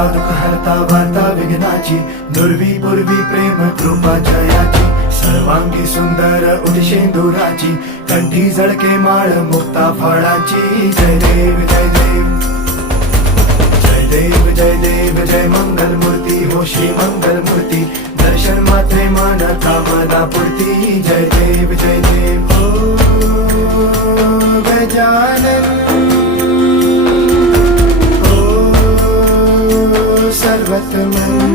हरता दुःख हरता वार्ता विघ्नाची, दुर्वी पूर्वी प्रेम कृपा जयाची, सर्वांगी सुंदर उदिशेंदुराची, कंठी झळके माळ मुक्ता फळाची. जय देव जय देव जय देव जय देव जय मंगल मूर्ती हो श्री मंगल मूर्ती, दर्शन मात्रे मन कामना पूर्ती. जय देव जय देव हो गजानन हो सर्वतमन.